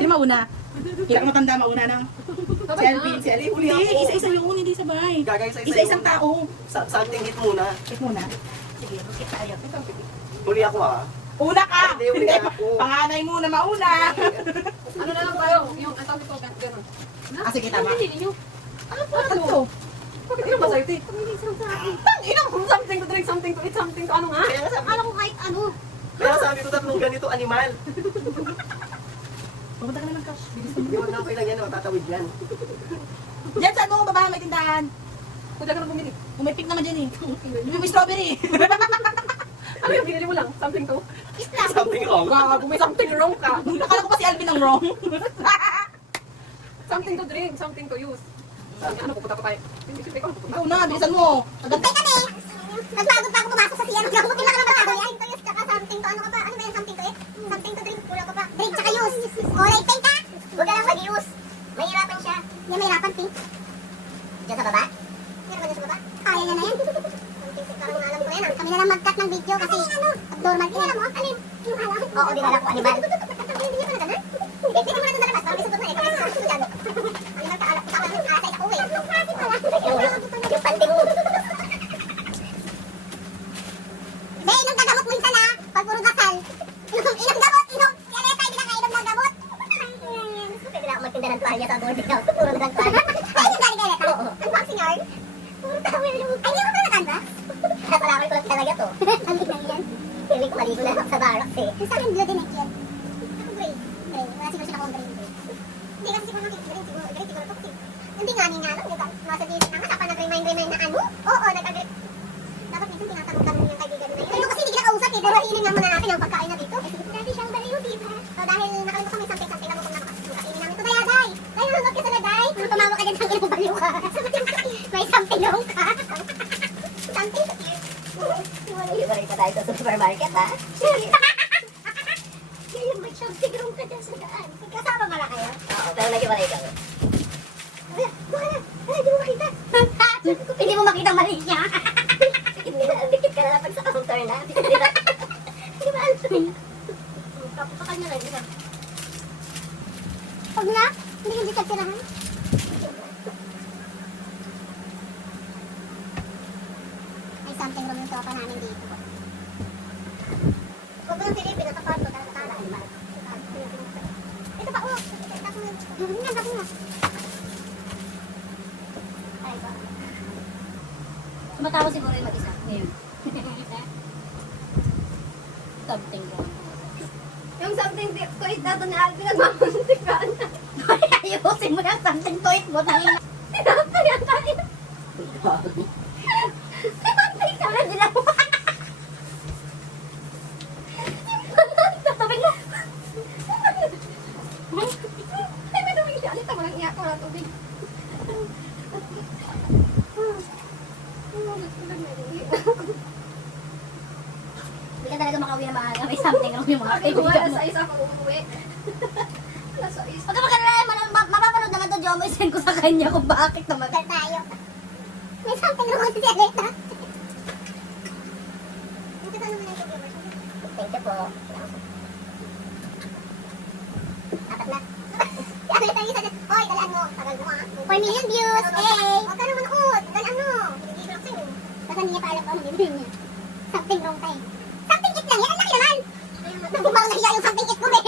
Sino mauna? Kailangan matanda mauna na. Si Alvin, si Alvin. Huli Hindi, ako. isa-isa yun, hindi sabay. Gagawin sa Isa-isang tao. Something hit muna. Check muna. Sige, okay tayo. Huli ako ah. Una ka! Hindi, huli ako. Panganay muna mauna. Ano na lang tayo? Yung ang tawag ko, gano'n. Ah, sige, tama. Ano ninyo? Ano po Ano ito? to? Bakit ino masayot eh? Tang ina ko, something to drink, something to eat, something to ano nga? Kaya nga sabi, Akala ko kahit ano. kaya sabi ko tatlong ganito animal. Pumunta ka naman, Cash. Bilis Hindi mo lang kailan yan, matatawid yan. Diyan sa ano, baba, may tindahan. Kung dyan ka na bumili. Umipik naman dyan eh. Yung may strawberry. Ano yung binili mo lang? Something to? Something wrong. Gago, may something wrong ka. Akala ko pa si Alvin ang wrong. Something to drink, something to use. Ano, pupunta pa tayo? Hindi, siyempre ikaw pupunta. Ikaw na, bilisan mo. Agad Kami! Nagbago pa ako pumasok sa siya. Nagbago na ka naman bago yan. Ito tsaka something to ano ka ba? Ano ba yan? Something to eat? Something to drink. Kulang ka pa. Drink tsaka use. Alright, pink ka? Huwag ka lang mag-use. Mahirapan siya. Yan, mahirapan, pink. Diyan sa baba? Meron ba dyan sa baba? Kaya niya na yan. Parang alam ko yan. Kami na lang mag-cut ng video kasi abnormal ka. Alam mo? Alin? Yung alam? Oo, dinala ko animal. Hindi niya pa na ganun? Hindi mo na doon nalabas. Parang may sugot na eh. Parang may sugot dyan. Animal ka alak. Tapos yung asa isa uwi. Yung klase pala. Yung panting mo. Be, inom ka gamot minsan ha. Pag puro dasal. Inom gamot, inom. Kaya tayo binakainom ng gamot. Pwede na ako magtinda ng tuwalya sa boarding house. Puro ng tuwalya. Ay, yung galing kaya ta? Unboxing yarn. Puro tawel. Ay, hindi mo pala nakanvas? Napalaman ko lang talaga to. Ang lang yan. Piling ko maligo na sa barracks eh. Sa akin blue din yan. Ako gray. Gray. Wala siguro sila akong gray. Hindi kasi siguro nakikita siguro. Gray siguro to. Hindi nga nga lang. Diba? Nasa dito na nga. Saka nag-remind na ano. Oo, nag-agree. Dapat minsan tinatanong-tanong yung kaibigan na yun. Pero kasi hindi kinakausap eh. Pero hiling nga muna natin ang pagkain na dito. Dati siyang baliw, diba? So dahil nakalimutan kami something lang kung nakakainin namin. So daya, day! Day, nanonood ka sana, day! Ano tumawa ka dyan sa ilang baliw ka? May something lang ka. Something to eat. Iwaray pa tayo sa supermarket, ha? Ngayon may something room ka dyan sa daan. Kasama pala kayo? Oo, pero nag-iwaray kami. Ay, baka na. Ay, di mo makita. Hindi mo makita mali niya. Hindi na, dikit ka na lang pag sa counter na. Hindi ba alam? Kapapakal na lang, di ba? Huwag na. Hindi hindi tagtirahan. May something room yung tropa namin dito. Huwag mo ng Pilipino. Kapag ko talaga tala. Ito pa, oh. Hindi na, tapos na. Ay, ba? Tumatawa siguro yung mag-isa. Ngayon. Something wrong. Yung something to eat dato ni Alvin, nagmamuntik ka na. Ayusin mo na something to eat mo. Tangin na. Tinapay ang kain. Ay, kala nila mo. Tatabing mo. Ay, may tumingin siya. Alita mo lang iyak ko lang tubig. Hindi ka talaga makauwi na maaga. May something wrong yung mga Sabi ko nga, kaibigan mo. nasa isa ako umuwi. Nasa isa. Huwag ka magalala. Mapapanood naman to, Jomo. Isend ko sa kanya kung bakit naman. Dahil tayo. May something room si Aleta. Ito ka naman yung viewers. Thank you po. Dapat na. Si Aleta yung isa. Hoy, dalaan mo. Tagal mo ah. 4 million views. Hey! Huwag ka naman manood. Dalaan mo. Binibigil ako sa'yo. Basta hindi niya pa alam kung ano bibigyan niya. Something wrong time. Something kit lang yan. Ang laki naman. Hindi ba nahiya yung something kit ko, be?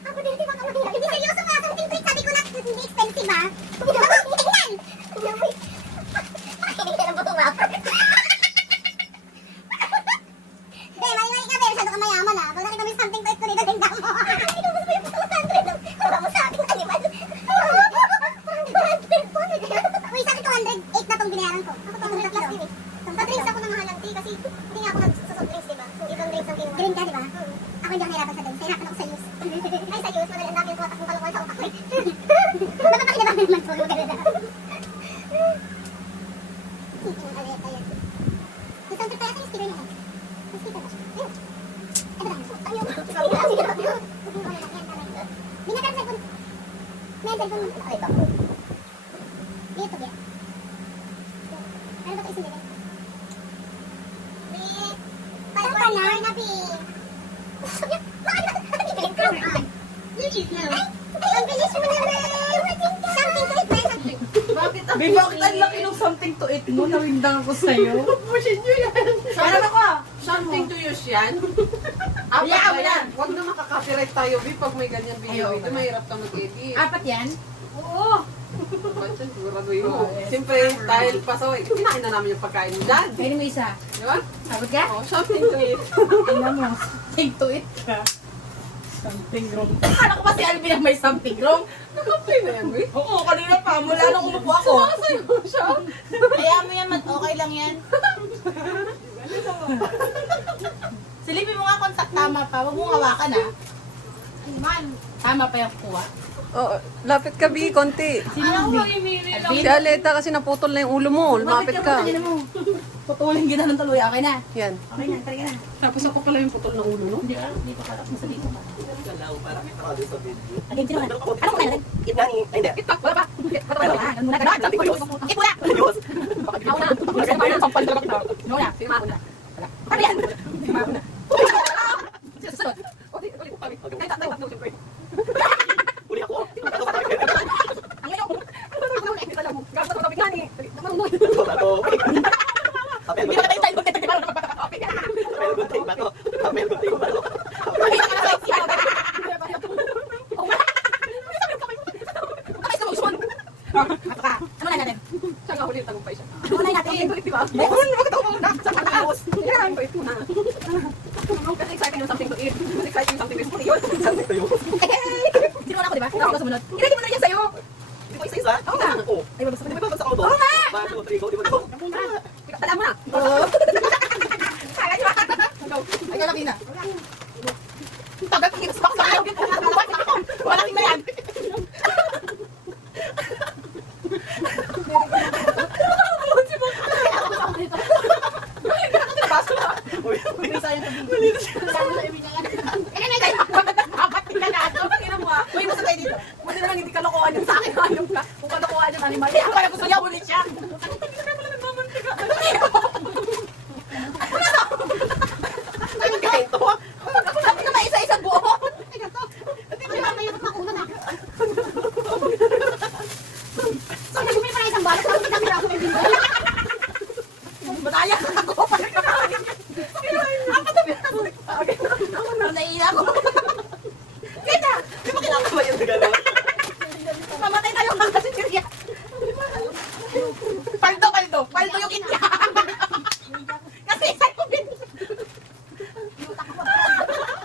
Ako din, di ba ka mahiya? Hindi seryoso nga. Something kit. Sabi ko na hindi expensive ah. Tingnan. Hindi ka na po wrapper. Mali-mali ka, be. Masyado ka mayaman ah. Pag nakita mo yung something kit ko dito, tingnan mo. Ito, gusto mo yung 200. Kuha mo sa akin animal. Uy, sa akin 208 na tong binayaran ko. Ako 200 plus din eh. Sa drinks ako namahalang tea kasi hindi nga ako nagsasoft drinks, diba? So, ibang drinks ang kinuha. Green ka, diba? Ako hindi ako nahirapan sa drinks. Nahirapan ako sa juice. Ay, sa juice, madali ang dami yung tumatakbong kalokohan sa utak ko eh. Napapakinabangan naman po. Maganda. Ang aleta yan. Gusto ang tripaya sa yung sticker niya. Yung sticker ba siya? Ayun. Ito lang. Tayo. Bingat ang cellphone. May cellphone mo. Ay, ba? Dito, Bia. Ano ba ito isang bebe? Bia! Palagwan na, Bi! May bakit ang laki ng something to eat mo? Nawindang ako sa'yo. Pusin nyo yan. Ano ako? Something to use yan? Apat Yeah, ba yan? Huwag na makaka-copyright tayo, B, pag may ganyan video. Ito mahirap ka mag-edit. Apat yan? Oo. Ba't yan? Siguraduhin mo. Siyempre, dahil pasaway, kinain na namin yung pagkain mo dyan. Pwede mo isa. Di ba? Apat ka? Oh, something to eat. Tingnan mo. Something to eat ka. Something wrong. Akala ko pa si Alvin ang may something wrong. Nag-complain na yan, B. Oo, kanina pa. Mula nung umupo ako. Sumasayo siya. Kaya mo yan, okay lang yan. Silipin mo nga kung tama pa. Huwag mong hawakan ha. Tama pa yung kuha. Oh, lapit ka, B, konti. Sino yung Alvin? Si Aleta kasi naputol na yung ulo mo. Lumapit ka. Putulin kita ng tuloy. Okay na. Yan. Okay na, try ka na. Tapos ako pala yung putol ng ulo, no? Hindi ah, hindi pa kalak mo sa dito ka. Galaw, parang kita ka doon sa video. Again, sino ka na? Anong kumain natin? Eat nga ni... Ay, hindi. Itak, wala pa. Wala ka, ganun muna, ganun. Something to use. Eat muna! Ayos. Ako na. Sampal na bakit na. No na. Sige, mauna. Ano yan? Sige, mauna. Sige, susunod. Uli ako. Ang ngayon. Bato. Kapel Hindi gunting. ba tayo tayo tayo naman pataka-topic? Kapel gunting bato. Kapel gunting bato. Pakita ka na sa siya. Ano na natin? Siya nga huli, tagumpay siya. Ano na natin? Meron, bakit ako muna? Sa pagkakaos. Yan, ko ito na. Kasi exciting yung something to eat. Kasi exciting yung something to eat. Yun. Something to use. Sino na ako, di ba? Ako sumunod. Ilagay mo na yan sa'yo. Di ba isa-isa? Oo nga. Oo. Ay, babasa Di ba babasa ako doon? Oo nga. 1, 2, 3, go. Di ba go? Tala mo na. Kaya niyo ba? Ay, lalaki na. Tagal pag inas baksa kayo. Malaki na yan. May sayang tubig. Dapat tingnan na ito. Tingnan mo ah. Uy, basta tayo dito. Buti naman hindi kalokohan yung sa akin. Hayop ka. Kung kalokohan yung animal. Hindi ako kaya gusto niya ulit siya. Ano kain to? Sabi ka ba isa-isa buo? Sabi ko may parang isang balot, tapos kita ako may bingo. Mataya ka ako. Naiina ako. Kita! Di ba kinakaba yung gano'n? Mamatay tayo mga kasinirya. Paldo. Paldo yung itya. Kasi isa'y ko bin.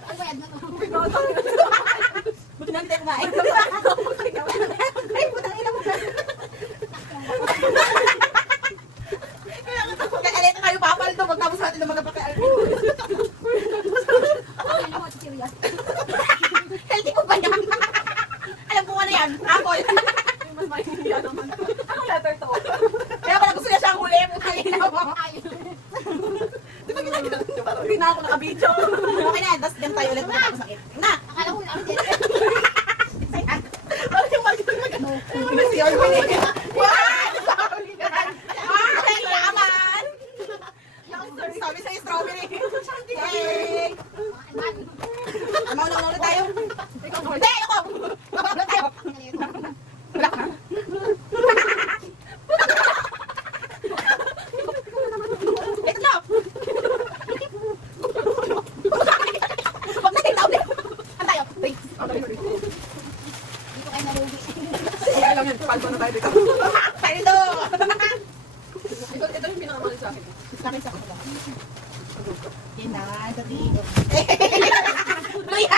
Ay, bayad na to. Buti namin tayo kumain. Ay, putang ina mo. Kaya alita kayo papaldo. Magtapos natin ng mga pagka-alvin. Healthy ko ba yan? Alam ko ano yan. Apple. Mas mahihiya naman. Anong letter to? Kaya pala gusto niya siyang huli. Putang ina mo. Di ba ginagano yung parang... Hindi na ako nakabidyo. Okay na. Tapos din tayo ulit. Matapos sakit. Na! Akala ko ano din. Ano yung mali na gano'n? Ano si Alvin eh? Wow! Ay, yaman! Sabi sa'yo, strawberry. Yay! Mauna ulit tayo. Hindi, ako! Mauna tayo. Wala ka. Ito na! Huwag natin na ulit. Ano tayo? Wait. Dito kayo nalugi. Kaya lang yan. Paldo na tayo dito. Paldo! Ito yung pinakamahal sa akin. Sabi sa ako. Yan na, dati. Luya!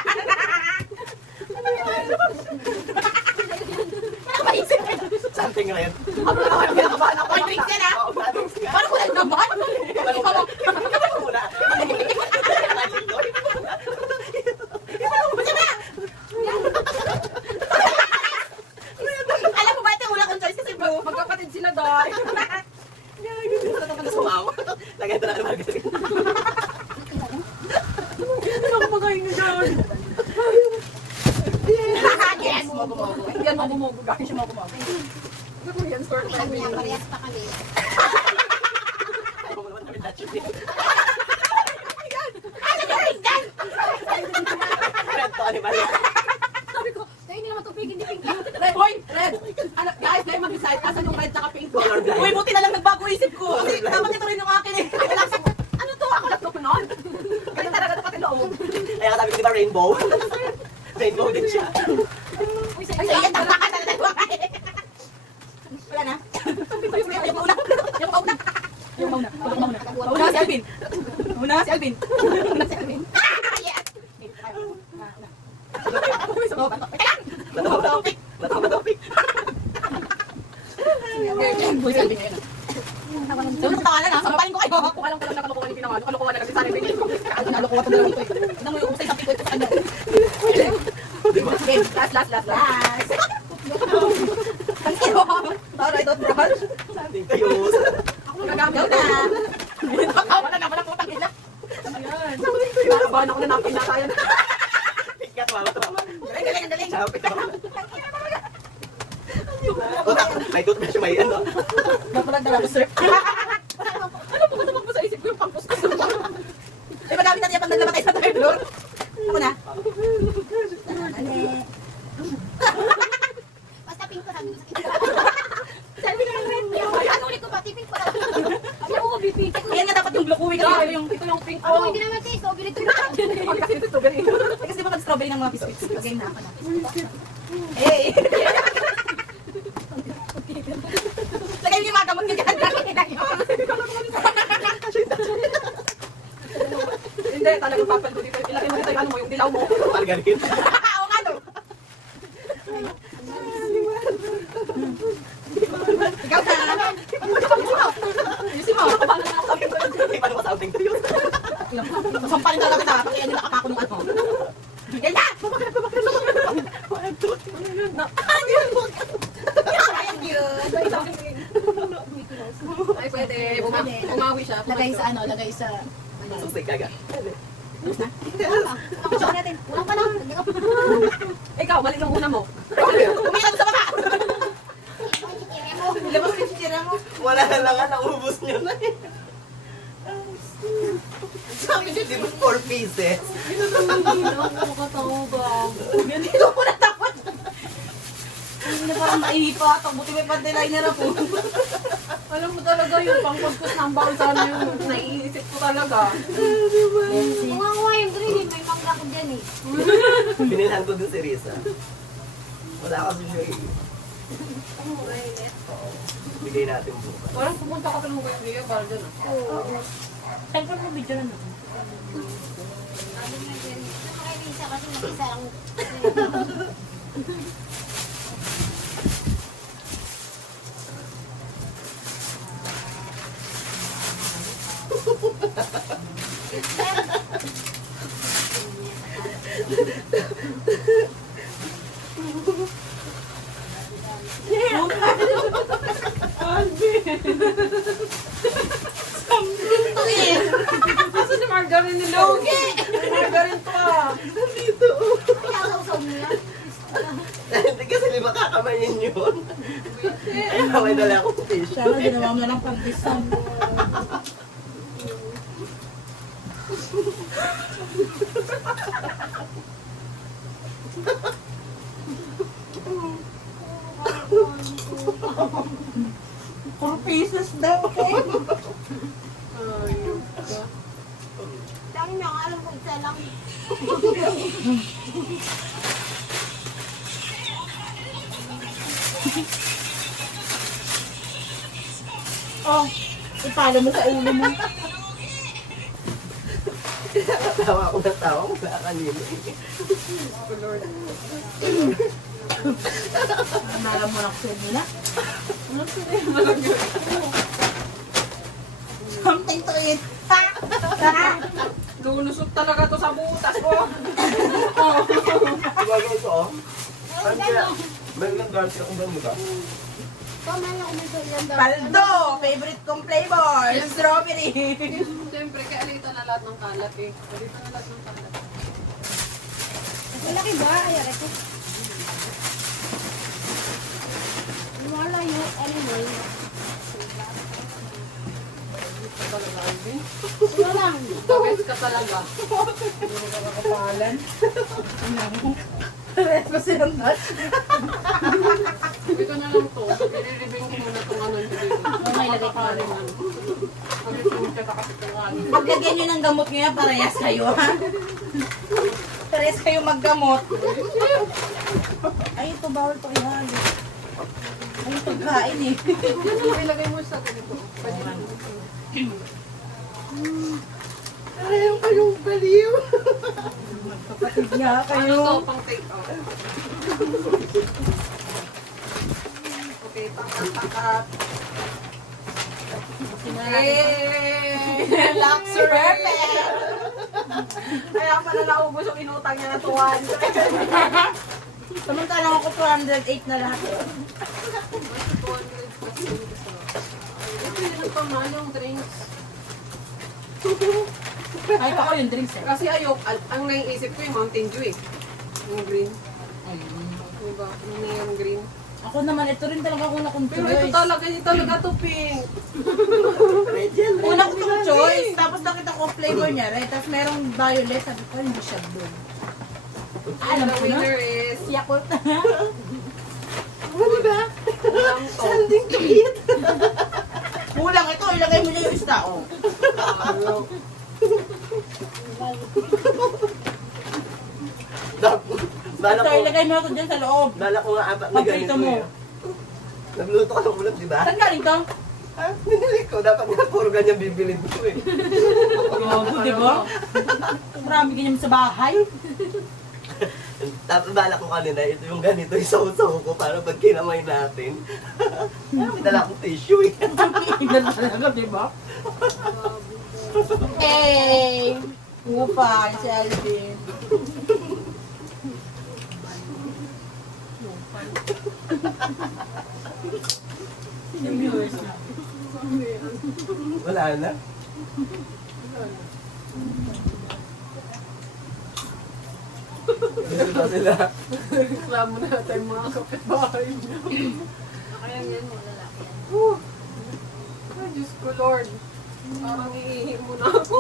Nakapaisip ka. Something red. Ako na kayo pinakabahan ako. May drinks yan ah. Oo, drinks nga. Parang kulang naman. Kapel muna. Kapel muna. Alam mo ba, ito wala kong choice kasi bro. Magkapatid sila dahil. Sumawa. Lagay ito na naman. Ano ako magaling na dyan? Yes, mogo-mogo. Hindi yan mamumugo guys. Mogo-mogo. Ano ko yan? Store Alam niya, parehas pa kami. Ayaw mo naman namin touch it. Ano yung ring dyan? Red to animal. Sabi ko, tayo hindi naman ito pink, hindi pink. Red! Hoy! Red! Ano, guys, kayo mag-decide. Asan yung red tsaka pink? Kaya sabi ko, di ba rainbow? Rainbow din siya. Ay, sige, tama ka na dalawa. Wala na. Yung mauna. Yung mauna. Yung mauna. Mauna si Alvin. Mauna si Alvin. Mauna si Alvin. Yes! Matapik. Matapik. Boy, si Alvin ngayon. Sunod tawa na, sampalin ko kayo. Kung alam ko lang na kalokohan yung ginawa. Kalokohan na kasi sa akin. Nalokohan to dalawa ito eh. Tignan mo yung usay sa pikoy ko sa kanya. Game. Last. Ang kilo. Alright, don't brush. Thank you. Ako magagamit Go na. na. Wala na, walang utang ila. Ayan. Nakabahan ako na napin na tayo. Pikat, mama. Galing. Sapit ako. Utak, may toothbrush may ano. Napalag na lang, sir. Ano po naman po sa isip ko yung pangpus ko. Ay, magamit natin yung pag naglamatay sa third floor. Ako na. Basta pink ko sabi ko sa kanya. Sabi na lang rin. Ano ulit ko pati pink ko. Ano ko pipink? Ayan nga dapat yung glukuwi kasi Ito yung pink Ako ko. hindi naman taste. Strawberry to. Kasi ito strawberry. Kasi di ba strawberry ng mga biscuits? Game na ako na. Hey! Lagay mo yung mga gamot yung ganda. Hindi, talagang papaldo dito. Ilagay mo dito yung ano mo, yung dilaw mo. Margarin. Oo nga no. Ikaw na. Ayusin mo. Hindi pa naman sa outing to yun. Sampalin talaga kita. Pag yan yung nakapako ng ano. Yan na! Ayan yun. Ay, pwede. Umawi siya. Lagay sa ano, lagay sa... Susay kaga. Ako natin. Walang pa lang. Ikaw, mali ng una mo. Umiyak sa baba. Labas ka chichira mo. Wala na lang nga, naubos nyo na eh. Sabi niyo, di ba 4 pieces? Dito ko natakot. Hindi na parang maihipa. Buti may panty-liner ako. Alam mo talaga yung pangkuskus ng bawal sana yung naiisip ko talaga. Mga yung green, may mangga ko dyan eh. Binilhan ko dun si Risa. Wala kasi siya eh. Bigay natin bukas. Parang pumunta ka pa ng West Rio, para dyan ah. Saan mo video na no? Ano nga dyan? Nakakaisa kasi nag-isa lang. Asa ni margarine ni Logi? Margarine to ah. Dito. Pinakasaw mo yan. Hindi kasi lima kakamayin yun. Ay, may dala akong fish. Sana ginawa mo na ng pantisan. Four pieces daw. Dami na nga alam ko isa lang. Oh, ipalo mo sa ulo mo. Tawa ako na tawa mula kanina. Naram mo na ko nila. Something to eat. Lulusot talaga to sa butas ko. Tumagay ko oh. Ano kaya? May ilang darcy akong ganito. Paman ako nito ilang daw. Paldo, favorite kong flavor, strawberry. Siyempre, kaya alita na lahat ng kalat eh. Alita na lahat ng kalat. Malaki ba? Ay, aray ko. Wala yung anyway. Talaga, Alvin. Wala lang. Bagay ka talaga. Kapalan. Rest ko silang nas. Ito na lang to. Ililibing ko muna itong ano yung dito. may lagay ko. Papakaling ano. Paglagyan nyo ng gamot ngayon, parehas kayo, ha? Parehas kayo maggamot. Ay, ito, bawal to ihalo. Ay, pagkain eh. Ilagay mo sa ganito. Ayaw kayong baliw. Kapatid nga Ano kayo. to, pang take out? Okay, pakat. Hey! Luxury! Perfect! Kaya pala naubos yung inutang niya na 200. Samantalang ako 208 na lahat. Ito yun ang pamahal yung drinks. Ay, ako yung drinks eh. Kasi ayok, ang naiisip ko yung Mountain Dew eh. Yung green. Diba? Yung neon green. Ako naman, ito rin talaga ako na kong Pero ito choice. talaga, hindi talaga to pink. Medyan. Una ko tong choice, tapos nakita ko flavor niya, right? Tapos merong violet, sabi ko, hindi siya blue. Alam The ko na. winner is Yakult. Ano diba? Kulang to. Something to eat. Kulang ito, ilagay mo niya yung isda, oh. Bala Ito, ko, ilagay mo ito dyan sa loob. bala ko nga apat na Paprito ganito mo. eh. Nagluto ka ng ulam, di ba? Saan galing to? Ah, binili ko. Dapat nga puro ganyan bibilin ko eh. Gago, di ba? Marami ganyan sa bahay. Tapos bala ko kanina, ito yung ganito, isaw-saw ko para pag kinamay natin. May dala akong tissue eh. Tingnan talaga, di ba? Hey! Upa, si Alvin. Yung viewers na. Wala na. Gusto na sila. Reklamo natin mga kapitbahay niya. Kaya yan mo, lalaki yan. Ay, Diyos ko Lord. Parang iihi mo na ako.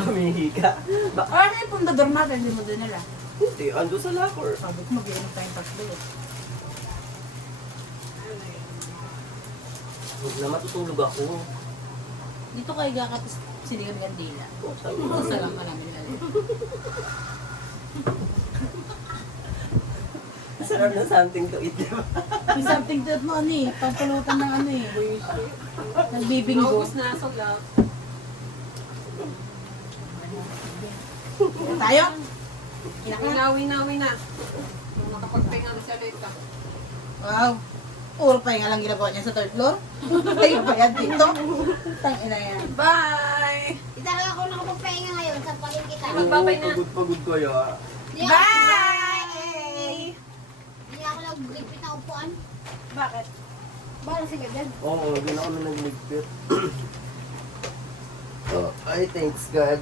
Umihi ka. Ano yung pundador natin? Hindi mo din nila. Hindi, ando sa locker. Sabi ko mag-iinit tayong tatlo eh. Huwag na matutulog ako. Dito kayo gakatis sinigang gandila. Oh, sabi Ito ko. sa lang ka namin lalim. Sarap na something to eat, di ba? May something to mo ano eh. Pampulutan ng ano eh. Nagbibinggo. Naubos na sa lap. Tayo? Winawi na. Nakapagpahinga na siya later. Wow. Puro pa yung lang ginagawa niya sa third floor. Tayo pa yan dito. Tangina yan. Bye! Di talaga ako nakapagpahinga ngayon sa pagin kita. Magbabay na. Pagod ko yun. Di ako- Bye! Di ako nag-repeat na upuan. Bakit? Bala sige, Ben. Oo, hindi na kami nagligpit. Oh, ay, thanks God.